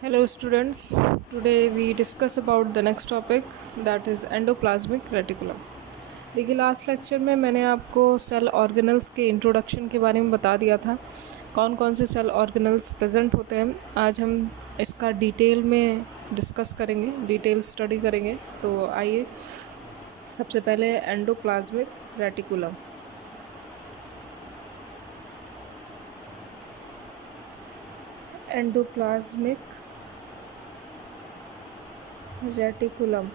Hello students, today we discuss about the next topic that is endoplasmic reticulum. देखिए last lecture में मैंने आपको cell organelles के introduction के बारे में बता दिया था कौन कौन से सेल ऑर्गेनल्स प्रेजेंट होते हैं। आज हम इसका डिटेल में डिस्कस करेंगे, डिटेल स्टडी करेंगे। तो आइए सबसे पहले एंडोप्लाज्मिक रेटिकुलम। एंडोप्लाज्मिक रेटिकुलम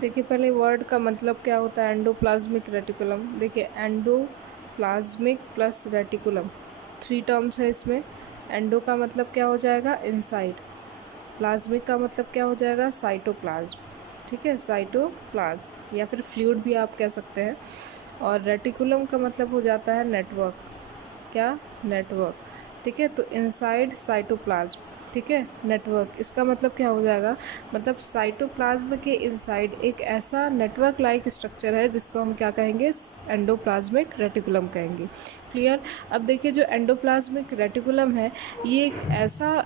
देखिए पहले वर्ड का मतलब क्या होता है एंडोप्लाज्मिक रेटिकुलम। देखिए एंडोप्लाज्मिक प्लस रेटिकुलम 3 टर्म्स है इसमें। एंडो का मतलब क्या हो जाएगा इनसाइड, प्लाज्मिक का मतलब क्या हो जाएगा साइटोप्लाज्म, ठीक है, साइटोप्लाज्म या फिर फ्लूइड भी आप कह सकते हैं। और रेटिकुलम का मतलब हो जाता है नेटवर्क, क्या नेटवर्क, ठीक है। तो इनसाइड साइटोप्लाज्म, ठीक है, नेटवर्क इसका मतलब क्या हो जाएगा, मतलब साइटोप्लाज्म के इनसाइड एक ऐसा नेटवर्क लाइक स्ट्रक्चर है जिसको हम क्या कहेंगे एंडोप्लाज्मिक रेटिकुलम कहेंगे। क्लियर। अब देखिए जो एंडोप्लाज्मिक रेटिकुलम है ये एक ऐसा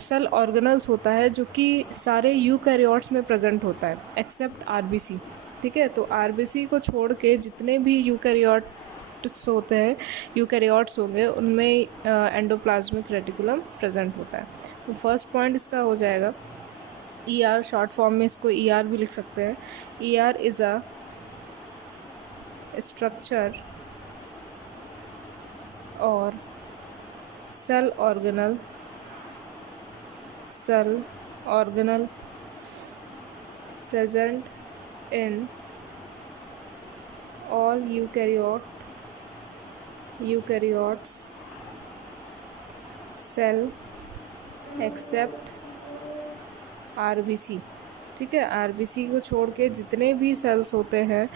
सेल ऑर्गेनल्स होता है जो कि सारे यूकैरियोट्स में प्रेजेंट होता है एक्सेप्ट आरबीसी, ठीक है। तो आरबीसी को छोड़ के जितने भी यूकैरियोट्स होते हैं, यूकैरियोट्स होंगे, उनमें एंडोप्लाज्मिक रेटिकुलम प्रेजेंट होता है। तो फर्स्ट पॉइंट इसका हो जाएगा ईआर, शॉर्ट फॉर्म में इसको ईआर भी लिख सकते हैं। ईआर इज़ अ स्ट्रक्चर और cell organelle present in all eukaryotes cell except RBC, ठीक है। आरबीसी को छोड़ के जितने भी सेल्स होते हैं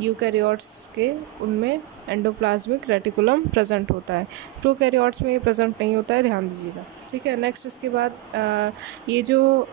यूकैरियोट्स के, उनमें एंडोप्लाज्मिक रेटिकुलम प्रेजेंट होता है। प्रोकैरियोट्स में ये प्रेजेंट नहीं होता है, ध्यान दीजिएगा, ठीक है। नेक्स्ट इसके बाद ये जो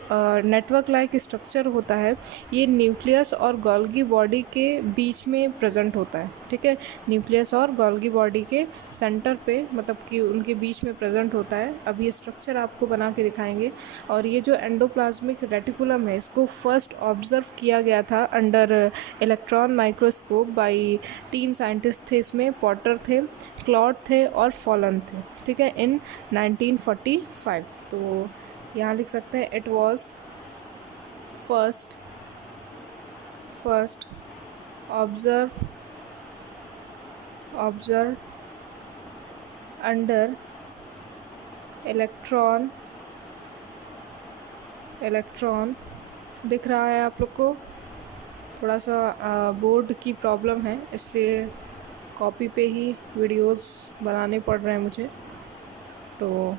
नेटवर्क लाइक स्ट्रक्चर होता है ये न्यूक्लियस और गोल्गी बॉडी के बीच में प्रेजेंट होता है, ठीक है। न्यूक्लियस और गोल्गी बॉडी के सेंटर पे, मतलब कि उनके बीच में प्रेजेंट होता है। अब ये स्ट्रक्चर आपको बना के दिखाएंगे। और ये जो एंडोप्लाज्मिक रेटिकुलम है इसको फर्स्ट ऑब्जर्व किया गया था under electron microscope by 3 scientist थे इसमें, पॉटर थे, क्लॉड थे और फॉलन थे, ठीक है, इन 1945। तो यहाँ लिख सकते हैं it was first observe under electron दिख रहा है आप लोग को, थोड़ा सा बोर्ड की प्रॉब्लम है इसलिए कॉपी पे ही वीडियोस बनाने पड़ रहे हैं मुझे। तो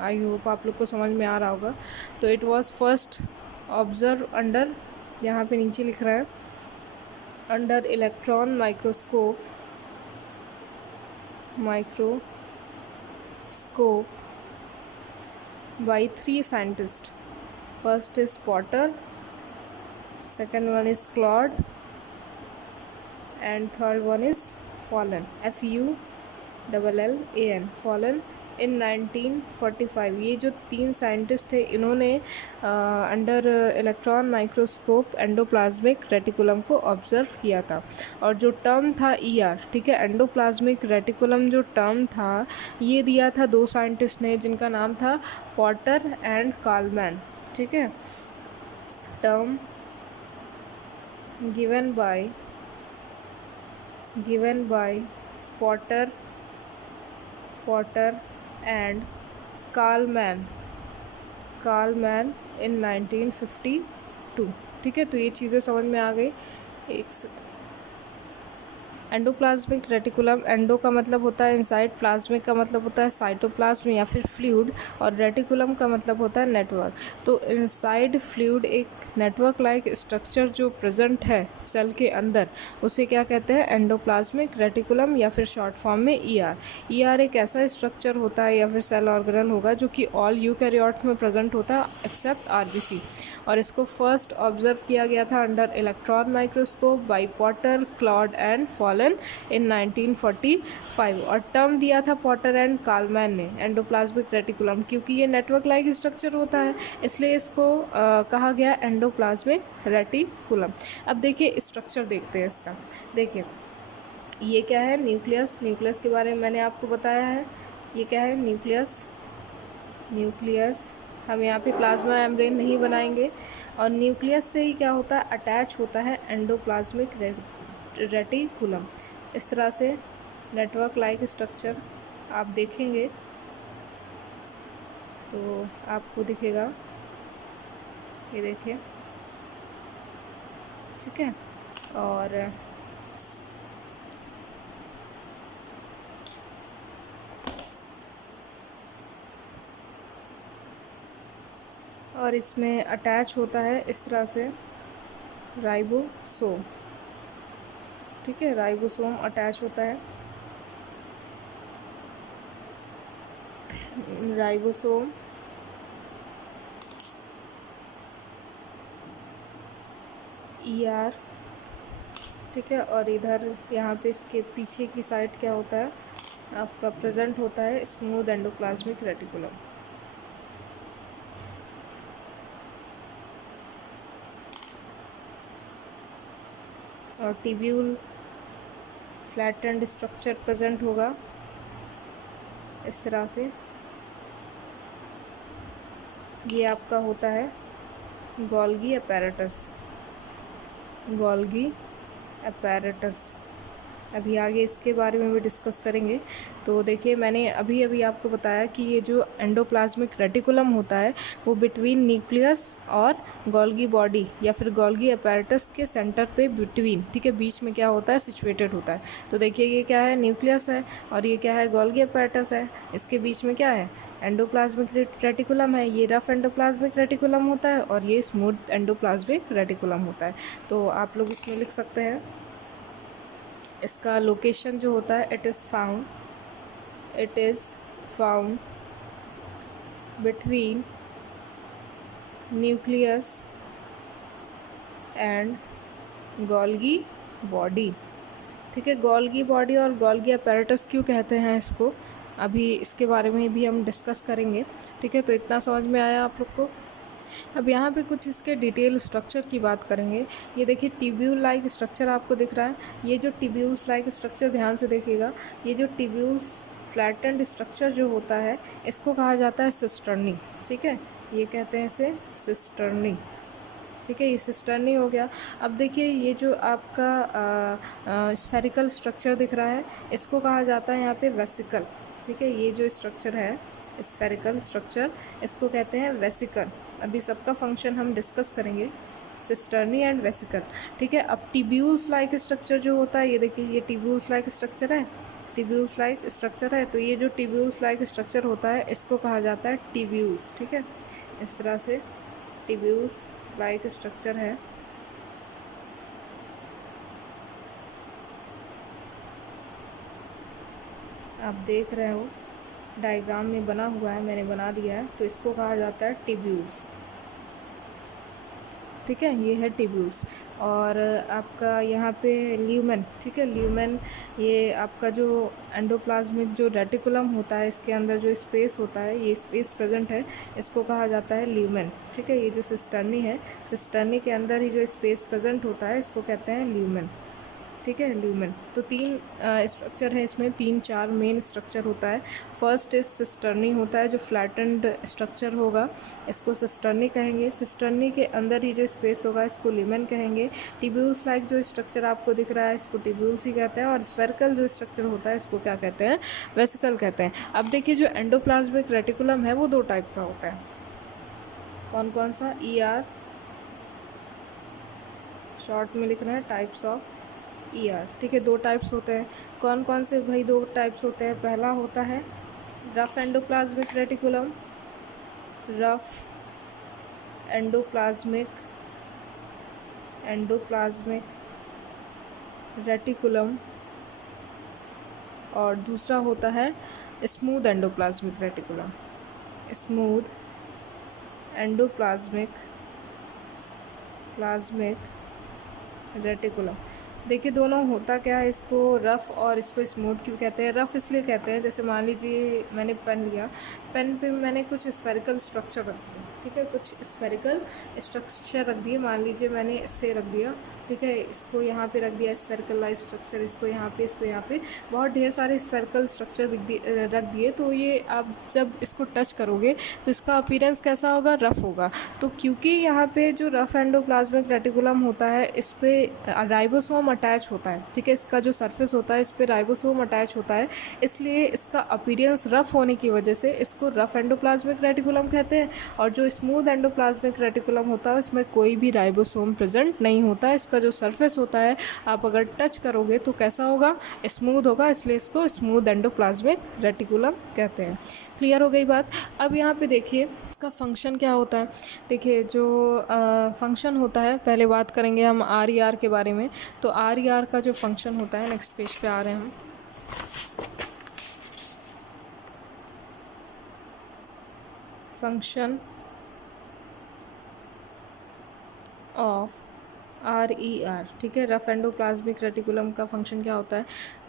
आई होप आप लोग को समझ में आ रहा होगा। तो it was first observe under, यहाँ पे नीचे लिख रहा है under electron microscope by 3 scientists. First is Potter, second one is Claude, and third one is Fallon, Fullan, Fallon इन 1945। ये जो 3 साइंटिस्ट थे इन्होंने under electron microscope endoplasmic reticulum को ऑब्जर्व किया था। और जो टर्म था ईआर, ठीक है, एंडोप्लाज्मिक रेटिकुलम जो टर्म था ये दिया था 2 साइंटिस्ट ने जिनका नाम था पॉटर एंड काल्मैन, ठीक है। Term given by Potter and Kalman in 1952, ठीक है। तो ये चीज़ें समझ में आ गई। एक एंडोप्लाज्मिक रेटिकुलम, एंडो का मतलब होता है इनसाइड, प्लाज्मिक का मतलब होता है साइटोप्लाज्म या फिर फ्लूइड, और रेटिकुलम का मतलब होता है नेटवर्क। तो इनसाइड फ्लूइड एक नेटवर्क लाइक स्ट्रक्चर जो प्रेजेंट है सेल के अंदर, उसे क्या कहते हैं एंडोप्लाज्मिक रेटिकुलम या फिर शॉर्ट फॉर्म में ईआर। ईआर एक ऐसा स्ट्रक्चर होता है या फिर सेल ऑर्गेनल होगा जो कि ऑल यूकैरियोट्स में प्रेजेंट होता है एक्सेप्ट आरबीसी। और इसको फर्स्ट ऑब्जर्व किया गया था under electron microscope by Potter, Claude and Fullam Warren in 1945, और टर्म दिया था पॉटर एंड कालमैन ने एंडोप्लाज्मिक रेटिकुलम, क्योंकि ये नेटवर्क लाइक स्ट्रक्चर होता है इसलिए इसको कहा गया एंडोप्लाज्मिक रेटिकुलम। अब देखिए स्ट्रक्चर देखते हैं इसका। देखिए ये क्या है, न्यूक्लियस। न्यूक्लियस के बारे में मैंने आपको बताया है। ये क्या है, न्यूक्लियस। न्यूक्लियस हम यहाँ पे प्लाज्मा मेम्ब्रेन नहीं बनाएंगे, और न्यूक्लियस से ही क्या होता है, अटैच होता है एंडोप्लाज्मिक रेटिकुलम। इस तरह से नेटवर्क लाइक स्ट्रक्चर आप देखेंगे तो आपको दिखेगा, ये देखिए, ठीक है। और इसमें अटैच होता है इस तरह से राइबोसोम, ठीक है, राइबोसोम अटैच होता है। राइबोसोम ER, ठीक है, और इधर यहाँ पे इसके पीछे की साइड क्या होता है आपका, प्रेजेंट होता है स्मूथ एंडोप्लाज्मिक रेटिकुलम। और टिब्यूल फ्लैटेंड स्ट्रक्चर प्रेजेंट होगा इस तरह से। ये आपका होता है गोल्गी अपैरेटस, गोल्गी अपैरेटस। अभी आगे इसके बारे में भी डिस्कस करेंगे। तो देखिए मैंने अभी अभी आपको बताया कि ये जो एंडोप्लाज्मिक रेटिकुलम होता है वो बिटवीन न्यूक्लियस और गोल्गी बॉडी या फिर गोल्गी अपैरेटस के सेंटर पे बिटवीन, ठीक है, बीच में क्या होता है, सिचुएटेड होता है। तो देखिए ये क्या है, न्यूक्लियस है, और ये क्या है, गोल्गी अपैरेटस है। इसके बीच में क्या है, एंडोप्लाज्मिक रेटिकुलम है। ये रफ एंडोप्लाज्मिक रेटिकुलम होता है और ये स्मूथ एंडोप्लाज्मिक रेटिकुलम होता है। तो आप लोग इसमें लिख सकते हैं इसका लोकेशन जो होता है, it is found between nucleus and Golgi body, ठीक है। गोल्गी बॉडी और गोल्गी अपैरेटस क्यों कहते हैं इसको, अभी इसके बारे में भी हम डिस्कस करेंगे, ठीक है। तो इतना समझ में आया आप लोग को। अब यहाँ पे कुछ इसके डिटेल स्ट्रक्चर की बात करेंगे। ये देखिए टिब्यूल लाइक स्ट्रक्चर आपको दिख रहा है। ये जो टिब्यूल्स लाइक स्ट्रक्चर, ध्यान से देखिएगा, ये जो टिब्यूल्स फ्लैटेंड स्ट्रक्चर जो होता है इसको कहा जाता है सिस्टर्नी, ठीक है। ये कहते हैं इसे सिस्टर्नी, ठीक है, ये सिस्टर्नी हो गया। अब देखिए ये जो आपका स्फेरिकल स्ट्रक्चर दिख रहा है इसको कहा जाता है यहाँ पे वेसिकल, ठीक है। ये जो स्ट्रक्चर है स्फेरिकल स्ट्रक्चर इसको कहते हैं वेसिकल। अभी सबका फंक्शन हम डिस्कस करेंगे, सिस्टर्नी एंड वेसिकल, ठीक है। अब टिब्यूल्स लाइक स्ट्रक्चर जो होता है, ये देखिए ये टिब्यूल्स लाइक स्ट्रक्चर है, टिब्यूल्स लाइक स्ट्रक्चर है। तो ये जो टिब्यूल्स लाइक स्ट्रक्चर होता है इसको कहा जाता है टिब्यूल्स, ठीक है। इस तरह से टिब्यूल्स लाइक स्ट्रक्चर है। आप देख रहे हो डायग्राम में बना हुआ है, मैंने बना दिया है। तो इसको कहा जाता है टिब्यूल्स, ठीक है, ये है टिब्यूल्स। और आपका यहाँ पे ल्यूमेन, ठीक है, ल्यूमेन ये आपका जो एंडोप्लाज्मिक जो रेटिकुलम होता है इसके अंदर जो स्पेस होता है, ये स्पेस प्रेजेंट है, इसको कहा जाता है ल्यूमेन, ठीक है। ये जो सिस्टर्नी है, सिस्टर्नी के अंदर ही जो स्पेस प्रेजेंट होता है इसको कहते हैं ल्यूमेन, ठीक है, ल्यूमेन। तो तीन स्ट्रक्चर है इसमें, 3-4 मेन स्ट्रक्चर होता है। फर्स्ट इज सिस्टर्नी होता है जो फ्लैटेंड स्ट्रक्चर होगा, इसको सिस्टर्नी कहेंगे। सिस्टर्नी के अंदर ही जो स्पेस होगा इसको ल्यूमेन कहेंगे। टिब्यूल्स लाइक जो स्ट्रक्चर आपको दिख रहा है इसको टिब्यूल्स ही कहते हैं, और स्फेरिकल जो स्ट्रक्चर होता है इसको क्या कहते हैं, वेसिकल कहते हैं। अब देखिए जो एंडोप्लाज्मिक रेटिकुलम है वो 2 टाइप का होता है। कौन कौन सा, ER शॉर्ट में लिखना है, टाइप्स ऑफ ER, ठीक है। 2 टाइप्स होते हैं। कौन कौन से भाई 2 टाइप्स होते हैं, पहला होता है rough endoplasmic reticulum, rough endoplasmic reticulum, और दूसरा होता है smooth endoplasmic reticulum, smooth endoplasmic reticulum. देखिए दोनों होता क्या है, इसको रफ़ और इसको स्मूथ क्यों कहते हैं। रफ़ इसलिए कहते हैं, जैसे मान लीजिए मैंने पेन लिया, पेन पे मैंने कुछ स्फेरिकल स्ट्रक्चर रख दिया, ठीक है, कुछ स्फेरिकल स्ट्रक्चर रख दिए, मान लीजिए मैंने इससे रख दिया, ठीक है, इसको यहाँ पे रख दिया स्फेरिकल स्ट्रक्चर, इसको यहाँ पे बहुत ढेर सारे स्फेरिकल स्ट्रक्चर रख दिए। तो ये आप जब इसको टच करोगे तो इसका अपीयरेंस कैसा होगा, रफ़ होगा। तो क्योंकि यहाँ पे जो रफ़ एंडोप्लाज्मिक रेटिकुलम होता है, इस पर राइबोसोम अटैच होता है, ठीक है, इसका जो सरफेस होता है इस पर राइबोसोम अटैच होता है, इसलिए इसका अपीयरेंस रफ़ होने की वजह से इसको रफ़ एंडोप्लाज्मिक रेटिकुलम कहते हैं। और जो स्मूथ एंडोप्लाज्मिक रेटिकुलम होता है उसमें कोई भी राइबोसोम प्रेजेंट नहीं होता है। इसका जो सरफेस होता है आप अगर टच करोगे तो कैसा होगा, स्मूथ होगा, इसलिए इसको स्मूथ एंडोप्लाज्मिक रेटिकुलम कहते हैं। क्लियर हो गई बात। अब यहाँ पे देखिए इसका फंक्शन क्या होता है। देखिए जो फंक्शन होता है, पहले बात करेंगे हम आर ई आर के बारे में। तो आर ई आर का जो फंक्शन होता है, नेक्स्ट पेज पे आ रहे हैं हम। Function of R E R, ठीक है, रफ एंडोप्लाज्मिक रेटिकुलम का फंक्शन क्या होता है।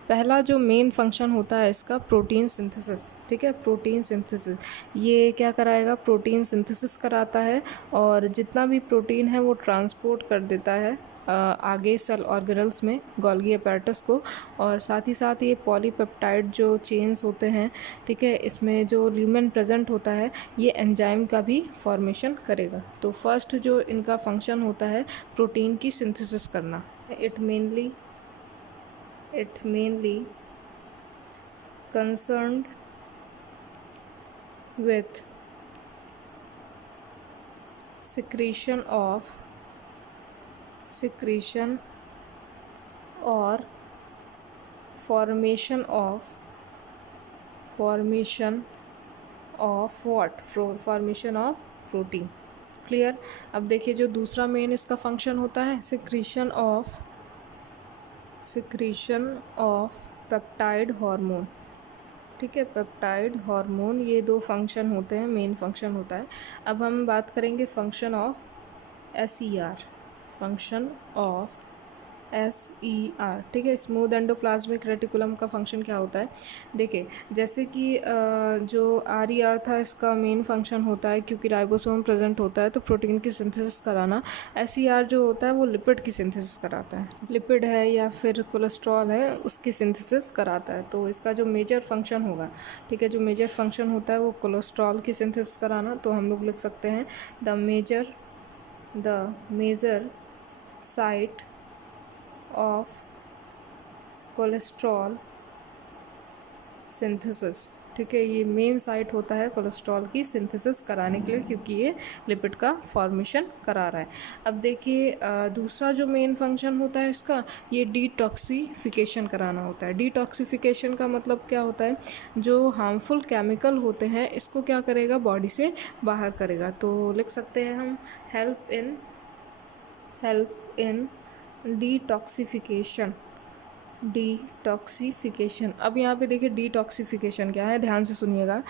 पहला जो मेन फंक्शन होता है इसका प्रोटीन सिंथेसिस, ठीक है, प्रोटीन सिंथेसिस। ये क्या कराएगा, प्रोटीन सिंथेसिस कराता है, और जितना भी प्रोटीन है वो ट्रांसपोर्ट कर देता है आगे सेल ऑर्गेनल्स में, गोल्गी अपैरेटस को। और साथ ही साथ ये पॉलीपेप्टाइड जो चेन्स होते हैं, ठीक है, इसमें जो ल्यूमेन प्रेजेंट होता है ये एंजाइम का भी फॉर्मेशन करेगा। तो फर्स्ट जो इनका फंक्शन होता है प्रोटीन की सिंथेसिस करना। It mainly concerned with secretion or formation of what, formation of protein। Clear. अब देखिए जो दूसरा मेन इसका फंक्शन होता है सिक्रीशन ऑफ पेप्टाइड हार्मोन, ठीक है, पेप्टाइड हार्मोन। ये दो फंक्शन होते हैं, मेन फंक्शन होता है। अब हम बात करेंगे function of SER, function of SER, ठीक है, स्मूथ एंडोप्लाज्मिक रेटिकुलम का फंक्शन क्या होता है। देखिए जैसे कि जो RER था इसका मेन फंक्शन होता है, क्योंकि राइबोसोम प्रेजेंट होता है तो प्रोटीन की सिंथेसिस कराना। SER जो होता है वो लिपिड की सिंथेसिस कराता है, लिपिड है या फिर कोलेस्ट्रॉल है उसकी सिंथेसिस कराता है। तो इसका जो मेजर फंक्शन होगा, ठीक है, जो मेजर फंक्शन होता है वो कोलेस्ट्रॉल की सिंथेसिस कराना। तो हम लोग लिख सकते हैं the major site of cholesterol synthesis, ठीक है, ये मेन साइट होता है कोलेस्ट्रॉल की सिंथेसिस कराने के लिए, क्योंकि ये लिपिड का फॉर्मेशन करा रहा है। अब देखिए दूसरा जो मेन फंक्शन होता है इसका, ये डिटॉक्सिफिकेशन कराना होता है। डिटॉक्सिफिकेशन का मतलब क्या होता है, जो हार्मफुल केमिकल होते हैं इसको क्या करेगा, बॉडी से बाहर करेगा। तो लिख सकते हैं हम हेल्प इन डिटॉक्सिफिकेशन। अब यहाँ पे देखिए डिटॉक्सिफिकेशन क्या है, ध्यान से सुनिएगा।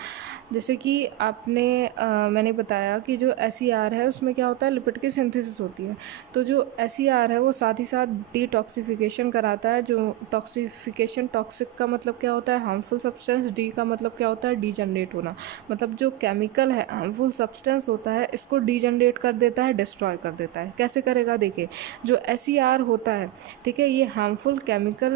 जैसे कि मैंने बताया कि जो SER है उसमें क्या होता है, लिपिड की सिंथेसिस होती है। तो जो SER है वो साथ ही साथ डिटॉक्सिफिकेशन कराता है। जो टॉक्सिफिकेशन, टॉक्सिक का मतलब क्या होता है, हार्मफुल सब्सटेंस, डी का मतलब क्या होता है, डीजनरेट होना। मतलब जो केमिकल है, हार्मफुल सब्सटेंस होता है, इसको डीजनरेट कर देता है, डिस्ट्रॉय कर देता है। कैसे करेगा, देखिए जो SER होता है, ठीक है, ये हार्मफुल केमिकल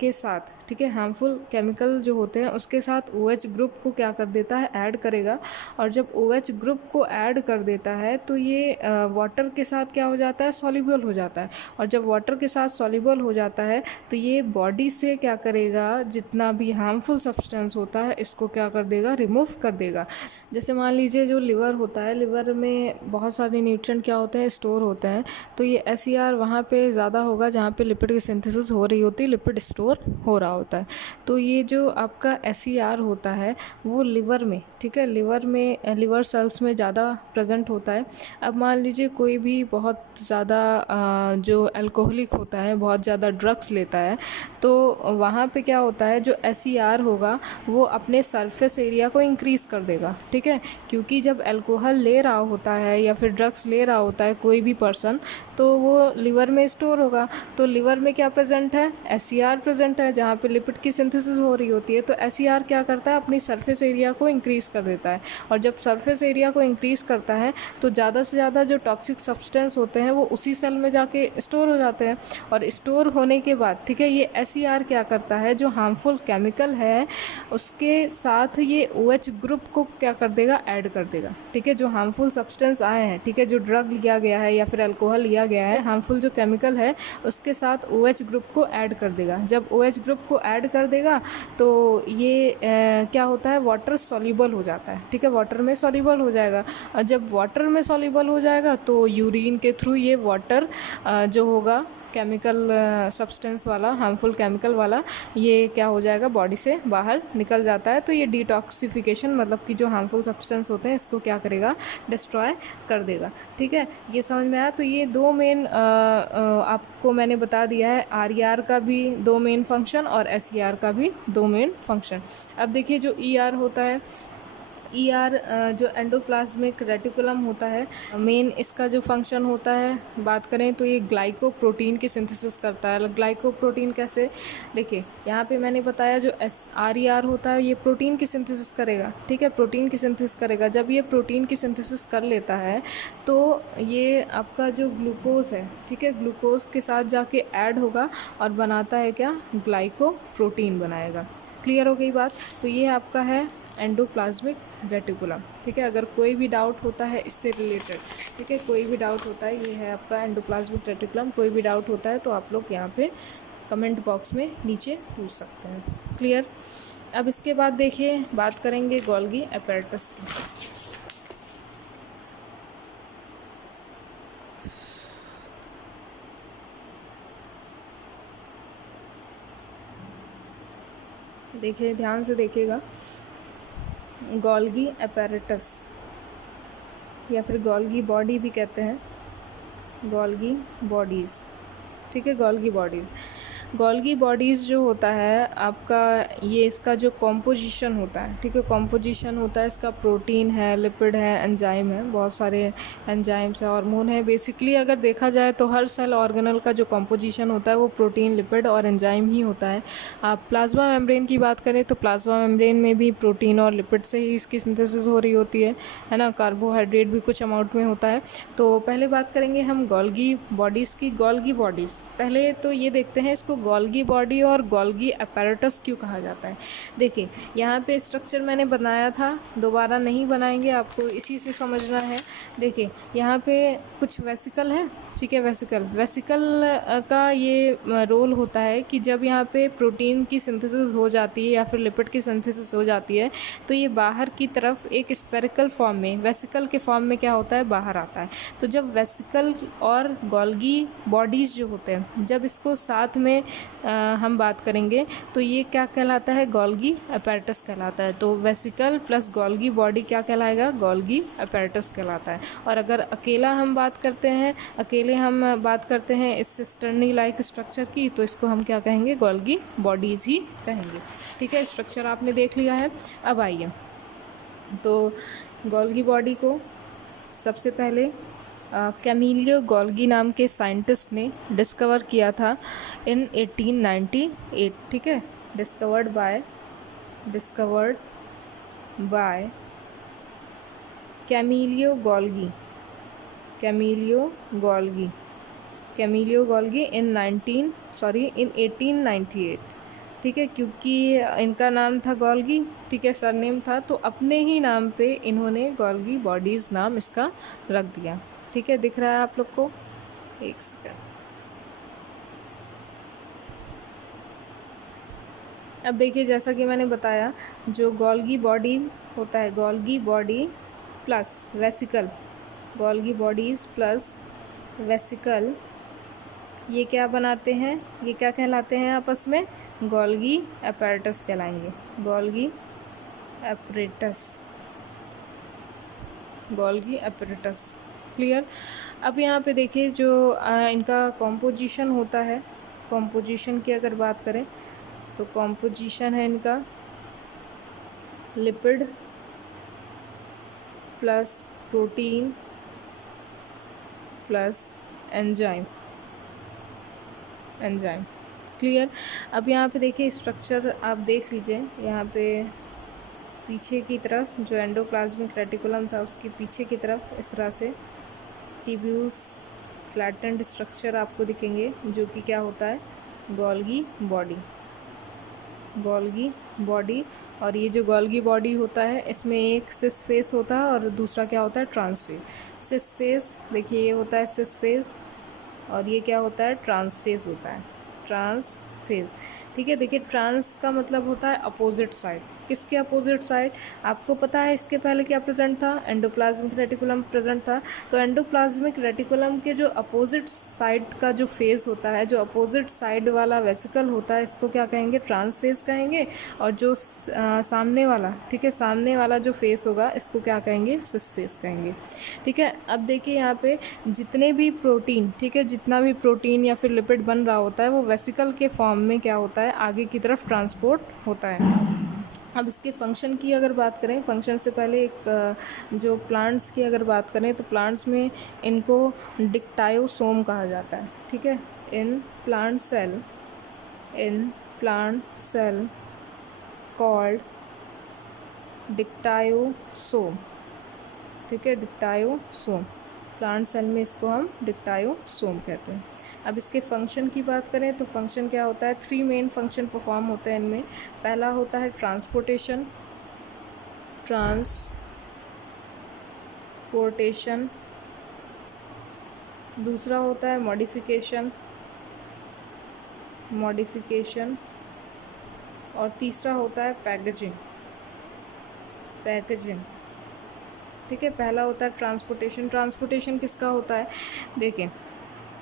के साथ, ठीक है, हार्मफुल केमिकल जो होते हैं उसके साथ OH ग्रुप को क्या कर देता है, ऐड करेगा। और जब OH ग्रुप को ऐड कर देता है तो ये वाटर के साथ क्या हो जाता है, सॉल्युबल हो जाता है। और जब वाटर के साथ सॉल्युबल हो जाता है तो ये बॉडी से क्या करेगा, जितना भी हार्मफुल सब्सटेंस होता है इसको क्या कर देगा, रिमूव कर देगा। जैसे मान लीजिए जो लिवर होता है, लिवर में बहुत सारे न्यूट्रिएंट क्या होते हैं, स्टोर होते हैं। तो ये SER वहाँ पे ज़्यादा होगा जहाँ पे लिपिड की सिंथेसिस हो रही होती है, लिपिड स्टोर हो रहा होता है। तो ये जो आपका SER होता है वो लिवर में, ठीक है, लिवर सेल्स में ज़्यादा प्रेजेंट होता है। अब मान लीजिए कोई भी बहुत ज़्यादा जो अल्कोहलिक होता है, बहुत ज़्यादा ड्रग्स लेता है, तो वहाँ पे क्या होता है, जो SER होगा वो अपने सरफेस एरिया को इंक्रीज़ कर देगा, ठीक है। क्योंकि जब अल्कोहल ले रहा होता है या फिर ड्रग्स ले रहा होता है कोई भी पर्सन, तो वो लिवर में स्टोर होगा। तो लिवर में क्या प्रेजेंट है, SER प्रेजेंट है, जहाँ पे लिपिड की सिंथेसिस हो रही होती है। तो SER क्या करता है, अपनी सरफेस एरिया को इंक्रीज़ कर देता है। और जब सरफेस एरिया को इंक्रीज़ करता है तो ज़्यादा से ज़्यादा जो टॉक्सिक सब्सटेंस होते हैं वो उसी सेल में जाके स्टोर हो जाते हैं। और स्टोर होने के बाद, ठीक है, ये SER क्या करता है, जो हार्मफुल केमिकल है उसके साथ ये OH ग्रुप को क्या कर देगा, ऐड कर देगा, ठीक है। जो हार्मफुल सब्सटेंस आए हैं, ठीक है, जो ड्रग लिया गया है या फिर अल्कोहल लिया गया है, हार्मफुल जो केमिकल है उसके साथ OH ग्रुप को ऐड कर देगा। जब OH ग्रुप को ऐड कर देगा तो ये क्या होता है, वाटर सॉल्युबल हो जाता है, ठीक है, वाटर में सॉल्युबल हो जाएगा। और जब वाटर में सॉल्युबल हो जाएगा तो यूरिन के थ्रू ये वाटर जो होगा केमिकल सब्सटेंस वाला, हार्मफुल केमिकल वाला, ये क्या हो जाएगा, बॉडी से बाहर निकल जाता है। तो ये डिटॉक्सिफिकेशन, मतलब कि जो हार्मफुल सब्सटेंस होते हैं इसको क्या करेगा, डिस्ट्रॉय कर देगा, ठीक है। ये समझ में आया। तो ये दो मेन आपको मैंने बता दिया है, RER का भी दो मेन फंक्शन और SER का भी दो मेन फंक्शन। अब देखिए जो ER होता है, ER जो एंडोप्लाज्मिक रेटिकुलम होता है, मेन इसका जो फंक्शन होता है बात करें तो ये ग्लाइकोप्रोटीन की सिंथेसिस करता है। ग्लाइकोप्रोटीन कैसे, देखिए यहाँ पे मैंने बताया जो RER होता है ये प्रोटीन की सिंथेसिस करेगा, ठीक है, प्रोटीन की सिंथेसिस करेगा। जब ये प्रोटीन की सिंथेसिस कर लेता है तो ये आपका जो ग्लूकोज है, ठीक है, ग्लूकोज के साथ जाके ऐड होगा और बनाता है क्या, ग्लाइकोप्रोटीन बनाएगा। क्लियर हो गई बात। तो ये आपका है एंडोप्लाज्मिक रेटिकुलम, ठीक है। अगर कोई भी डाउट होता है इससे रिलेटेड, ठीक है, कोई भी डाउट होता है, ये है आपका एंडोप्लाज्मिक रेटिकुलम, कोई भी डाउट होता है तो आप लोग यहाँ पे कमेंट बॉक्स में नीचे पूछ सकते हैं। क्लियर। अब इसके बाद देखिए बात करेंगे गोल्गी अपैरेटस की। देखिए ध्यान से देखिएगा, गोल्गी अपैरेटस या फिर गोल्गी बॉडी भी कहते हैं, गोल्गी बॉडीज़, ठीक है, गोल्गी बॉडीज़। गोल्गी बॉडीज़ जो होता है आपका, ये इसका जो कॉम्पोजिशन होता है, ठीक है, कॉम्पोजिशन होता है इसका, प्रोटीन है, लिपिड है, एंजाइम है, बहुत सारे एंजाइम्स है, हार्मोन है। बेसिकली अगर देखा जाए तो हर सेल ऑर्गेनल का जो कॉम्पोजिशन होता है वो प्रोटीन, लिपिड और एंजाइम ही होता है। आप प्लाज्मा मेम्ब्रेन की बात करें तो प्लाज्मा मेम्ब्रेन में भी प्रोटीन और लिपिड से ही इसकी सिंथेसिस हो रही होती है ना। कार्बोहाइड्रेट भी कुछ अमाउंट में होता है। तो पहले बात करेंगे हम गोल्गी बॉडीज़ की। गोल्गी बॉडीज़, पहले तो ये देखते हैं इसको गोल्गी बॉडी और गोल्गी अपैरेटस क्यों कहा जाता है। देखिए यहाँ पे स्ट्रक्चर मैंने बनाया था, दोबारा नहीं बनाएंगे, आपको इसी से समझना है। देखिए यहाँ पे कुछ वेसिकल है, ठीक है, वेसिकल का ये रोल होता है कि जब यहाँ पे प्रोटीन की सिंथेसिस हो जाती है या फिर लिपिड की सिंथेसिस हो जाती है तो ये बाहर की तरफ एक स्फेरिकल फॉर्म में, वेसिकल के फॉर्म में क्या होता है, बाहर आता है। तो जब वेसिकल और गोल्गी बॉडीज़ जो होते हैं, जब इसको साथ में हम बात करेंगे तो ये क्या कहलाता है, गोल्गी अपैरेटस कहलाता है। तो वेसिकल प्लस गोल्गी बॉडी क्या कहलाएगा, गोल्गी अपैरेटस कहलाता है। और अगर अकेला हम बात करते हैं, अकेले हम बात करते हैं इस सिस्टर्नी लाइक स्ट्रक्चर की, तो इसको हम क्या कहेंगे, गोल्गी बॉडीज़ ही कहेंगे, ठीक है। स्ट्रक्चर आपने देख लिया है। अब आइए, तो गोल्गी बॉडी को सबसे पहले कैमिलियो गोल्गी नाम के साइंटिस्ट ने डिस्कवर किया था इन 1898, ठीक है, डिस्कवर्ड बाय कैमिलियो गोल्गी इन 1898, ठीक है। क्योंकि इनका नाम था गोल्गी, ठीक है, सरनेम था, तो अपने ही नाम पे इन्होंने गोल्गी बॉडीज़ नाम इसका रख दिया, ठीक है। दिख रहा है आप लोग को, एक सेकंड। अब देखिए जैसा कि मैंने बताया, जो गोल्गी बॉडी होता है, Golgi body plus vesicle, Golgi bodies plus vesicle, ये क्या बनाते हैं, ये क्या कहलाते हैं आपस में, गोल्गी अपैरेटस कहलाएंगे, गोल्गी अपैरेटस। क्लियर। अब यहाँ पे देखिए जो इनका कॉम्पोजिशन होता है, कॉम्पोजिशन की अगर बात करें तो कॉम्पोजिशन है इनका lipid plus protein plus enzyme. Clear. अब यहाँ पे देखिए स्ट्रक्चर आप देख लीजिए, यहाँ पे पीछे की तरफ जो एंडोप्लाज्मिक रेटिकुलम था उसके पीछे की तरफ इस तरह से ट्यूब्यूल्स फ्लैटेंड स्ट्रक्चर आपको दिखेंगे, जो कि क्या होता है गोल्गी बॉडी। और ये जो गोल्गी बॉडी होता है इसमें एक सिस फेस होता है और दूसरा क्या होता है ट्रांसफेज। सिस फेस देखिए ये होता है सिस फेस और ये क्या होता है ट्रांसफेज होता है, ट्रांसफेज। ठीक है, देखिए ट्रांस का मतलब होता है अपोजिट साइड। किसके अपोजिट साइड? आपको पता है इसके पहले क्या प्रेजेंट था, एंडोप्लाज्मिक रेटिकुलम प्रेजेंट था। तो एंडोप्लाज्मिक रेटिकुलम के जो अपोजिट साइड का जो फेस होता है, जो अपोजिट साइड वाला वेसिकल होता है, इसको क्या कहेंगे ट्रांसफेज कहेंगे। और जो सामने वाला, ठीक है, सामने वाला जो फेस होगा इसको क्या कहेंगे सिस फेस कहेंगे। ठीक है, अब देखिए यहाँ पे जितने भी प्रोटीन, ठीक है, जितना भी प्रोटीन या फिर लिपिड बन रहा होता है वो वेसिकल के फॉर्म में क्या होता है आगे की तरफ ट्रांसपोर्ट होता है। अब इसके फंक्शन की अगर बात करें, फंक्शन से पहले एक जो प्लांट्स की अगर बात करें तो प्लांट्स में इनको डिक्टायोसोम कहा जाता है। ठीक है, इन प्लांट सेल कॉल्ड डिक्टायोसोम। ठीक है, डिक्टायोसोम, प्लांट सेल में इसको हम डिक्टायोसोम कहते हैं। अब इसके फंक्शन की बात करें तो फंक्शन क्या होता है, 3 मेन फंक्शन परफॉर्म होते हैं इनमें। पहला होता है ट्रांसपोर्टेशन, दूसरा होता है मॉडिफिकेशन और तीसरा होता है पैकेजिंग। ठीक है, पहला होता है ट्रांसपोर्टेशन किसका होता है, देखिए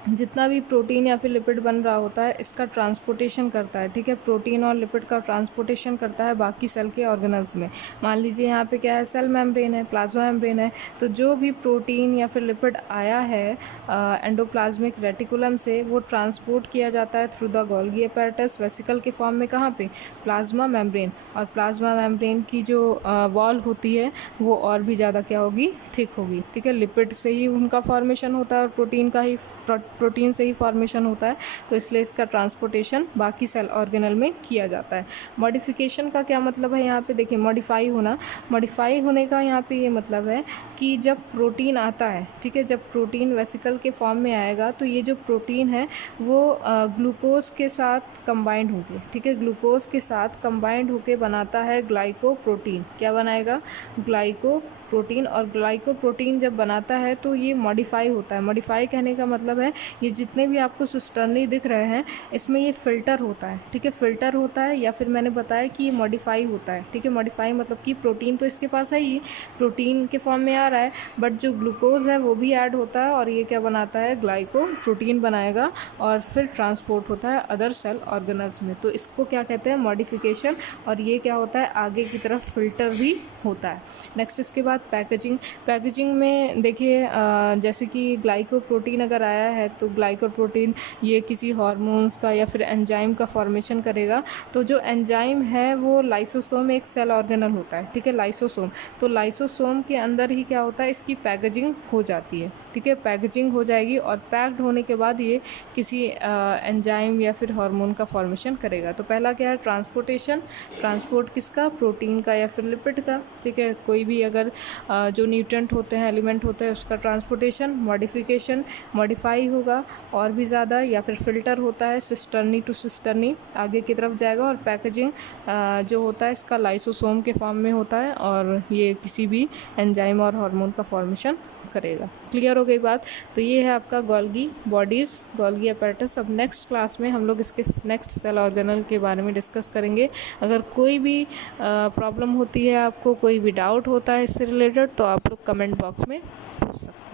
जितना भी प्रोटीन या फिर लिपिड बन रहा होता है इसका ट्रांसपोर्टेशन करता है। ठीक है, प्रोटीन और लिपिड का ट्रांसपोर्टेशन करता है बाकी सेल के ऑर्गेनल्स में। मान लीजिए यहाँ पे क्या है, सेल मेम्ब्रेन है, प्लाज्मा मेम्ब्रेन है, तो जो भी प्रोटीन या फिर लिपिड आया है एंडोप्लाज्मिक रेटिकुलम से वो ट्रांसपोर्ट किया जाता है through the Golgi apparatus vesicle के फॉर्म में। कहाँ पे? Plasma membrane. और प्लाज्मा मेम्ब्रेन की जो वॉल होती है वो और भी ज़्यादा क्या होगी, थिक होगी। ठीक है, लिपिड से ही उनका फॉर्मेशन होता है और प्रोटीन से ही फॉर्मेशन होता है, तो इसलिए इसका ट्रांसपोर्टेशन बाकी सेल ऑर्गेनल में किया जाता है। मॉडिफिकेशन का क्या मतलब है, यहाँ पे देखिए मॉडिफाई होने का यहाँ पे ये मतलब है कि जब प्रोटीन आता है, ठीक है, जब प्रोटीन वेसिकल के फॉर्म में आएगा तो ये जो प्रोटीन है वो ग्लूकोज के साथ कंबाइंड होंगे। ठीक है, ग्लूकोज के साथ कंबाइंड होके बनाता है ग्लाइकोप्रोटीन। क्या बनाएगा? ग्लाइकोप्रोटीन। और ग्लाइकोप्रोटीन जब बनाता है तो ये मॉडिफाई होता है। मॉडिफाई कहने का मतलब है ये जितने भी आपको सिस्टर्नी दिख रहे हैं इसमें ये फ़िल्टर होता है। ठीक है, फ़िल्टर होता है या फिर मैंने बताया कि ये मॉडिफाई होता है। ठीक है, मॉडिफाई मतलब कि प्रोटीन तो इसके पास है ही, प्रोटीन के फॉर्म में आ रहा है, बट जो ग्लूकोज है वो भी ऐड होता है और ये क्या बनाता है, ग्लाइकोप्रोटीन बनाएगा और फिर ट्रांसपोर्ट होता है अदर सेल ऑर्गेनल्स में। तो इसको क्या कहते हैं, मॉडिफिकेशन। और ये क्या होता है, आगे की तरफ फ़िल्टर भी होता है। नेक्स्ट इसके बाद पैकेजिंग में देखिए जैसे कि ग्लाइकोप्रोटीन अगर आया है तो ग्लाइकोप्रोटीन ये किसी हार्मोन्स का या फिर एंजाइम का फॉर्मेशन करेगा। तो जो एंजाइम है वो लाइसोसोम एक सेल ऑर्गेनल होता है। ठीक है, लाइसोसोम, तो लाइसोसोम के अंदर ही क्या होता है, इसकी पैकेजिंग हो जाती है। ठीक है, पैकेजिंग हो जाएगी और पैक्ड होने के बाद ये किसी एंजाइम या फिर हार्मोन का फॉर्मेशन करेगा। तो पहला क्या है, ट्रांसपोर्टेशन। ट्रांसपोर्ट किसका, प्रोटीन का या फिर लिपिड का। ठीक है, कोई भी अगर जो न्यूट्रिएंट होते हैं, एलिमेंट होते हैं, उसका ट्रांसपोर्टेशन। मॉडिफिकेशन, मॉडिफाई होगा और भी ज़्यादा, या फिर फ़िल्टर होता है, सिस्टर्नी टू सिस्टर्नी आगे की तरफ जाएगा। और पैकेजिंग जो होता है इसका लाइसोसोम के फॉर्म में होता है और ये किसी भी एंजाइम और हार्मोन का फॉर्मेशन करेगा। क्लियर हो गई बात? तो ये है आपका गोल्गी बॉडीज़, गोल्गी अपैरेटस। अब नेक्स्ट क्लास में हम लोग इसके नेक्स्ट सेल ऑर्गेनल के बारे में डिस्कस करेंगे। अगर कोई भी प्रॉब्लम होती है, आपको कोई भी डाउट होता है इससे रिलेटेड, तो आप लोग कमेंट बॉक्स में पूछ सकते हैं।